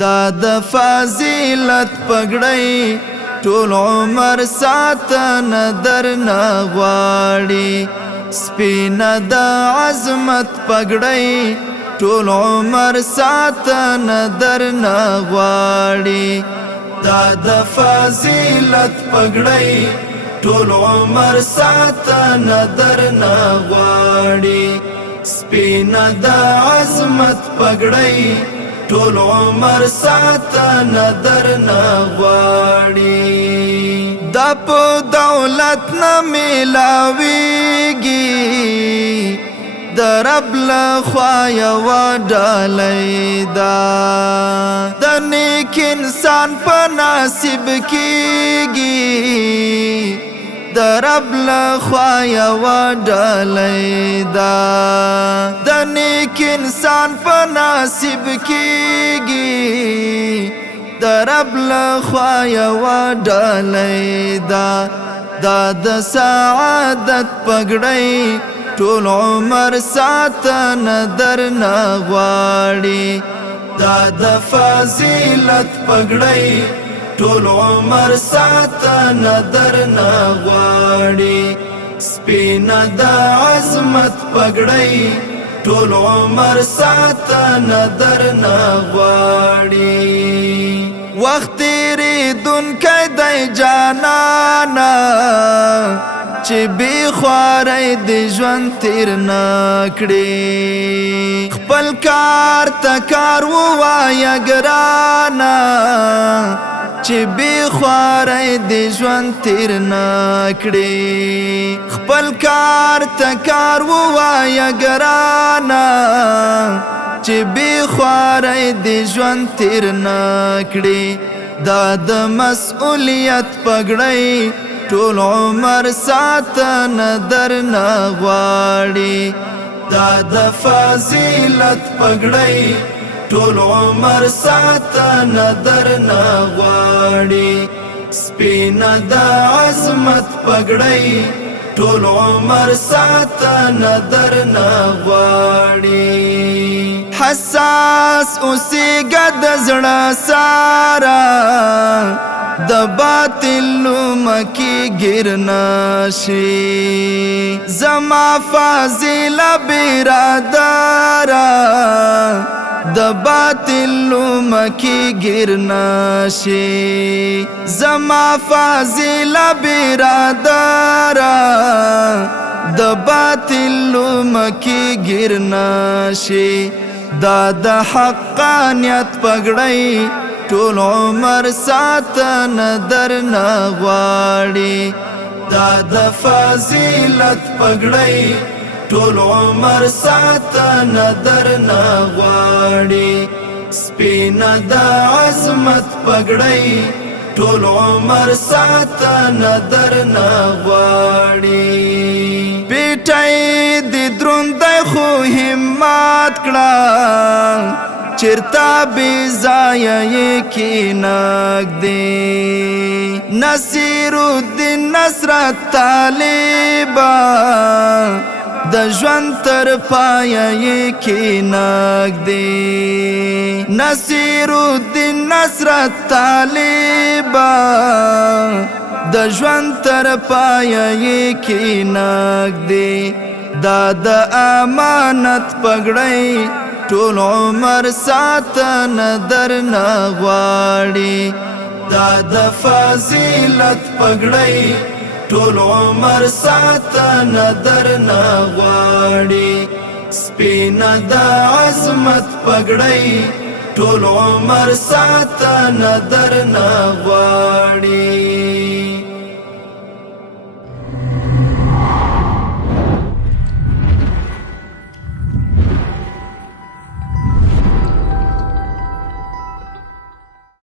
دا د فضیلت پګړۍ ټول عمر ساتن درنه غواړي سپینه د عظمت پګړۍ ټول عمر ساتن درنه غواړي دا د فضیلت پګړۍ ټول عمر ساتن درنه غواړي سپینه د عظمت پګړۍ ټول عمر ساتن درنه غواړي دا په دولت نه ملاويږي د رب له خوا یوه ډالۍ ده د نیک انسان په نصیب کېږي د رب له خوا یوه ډالۍ ده د نیک انسان په نصیب کېږي د رب له خوا یوه ډالۍ ده دا د سعادت پګړۍ ټول عمر ساتن درنه غواړي دا د فضیلت پګړۍ ټول عمر ساتن درنه غواړي سپینه د عظمت پګړۍ ټول عمر ساتن درنه غواړي وخت تېرېدونکی دی جانانه چې بې خوارۍ د ژوند تېر نه کړې خپل کار ته کار ووایه ګرانه چې بې خوارۍ د ژوند تېر نه کړې خپل کار ته کار ووایه ګرانه چې بې خوارۍ د ژوند تېر نه کړې دا د مسؤلیت پګړۍ ټول عمر ساتن درنه غواړي دا د فضیلت پګړۍ ټول عمر ساتن درنه غواړي سپینه د عظمت پګړۍ ټول عمر ساتن درنه غواړي حساس اوسېږه د زړه ساره د باطل مکی ګیر نشي زما فاضله برادره د باطل مکی ګیر نشي زما فاضله برادره د باطل مکی ګیر نشي دا د حقانیت پګړۍ ټول عمر ساتن درنه غواړي دا د فضیلت پګړۍ ټول عمر ساتن درنه غواړي سپینه د عظمت پګړۍ ټول عمر ساتن درنه غواړي پیټۍ د دروندی خو همت کړه چرتا بی زایه کی نگدی نصیر الدین نصرت طالبا د ژوند تر پایه کی نگدی نصیر الدین نصرت طالبا د ژوند تر پایه کی نگدی دا د امانت پګړۍ ټول عمر ساتن درنه غواړي دا د فضیلت پګړۍ ټول عمر ساتن درنه غواړي سپینه د عظمت پګړۍ ټول عمر ساتن درنه غواړي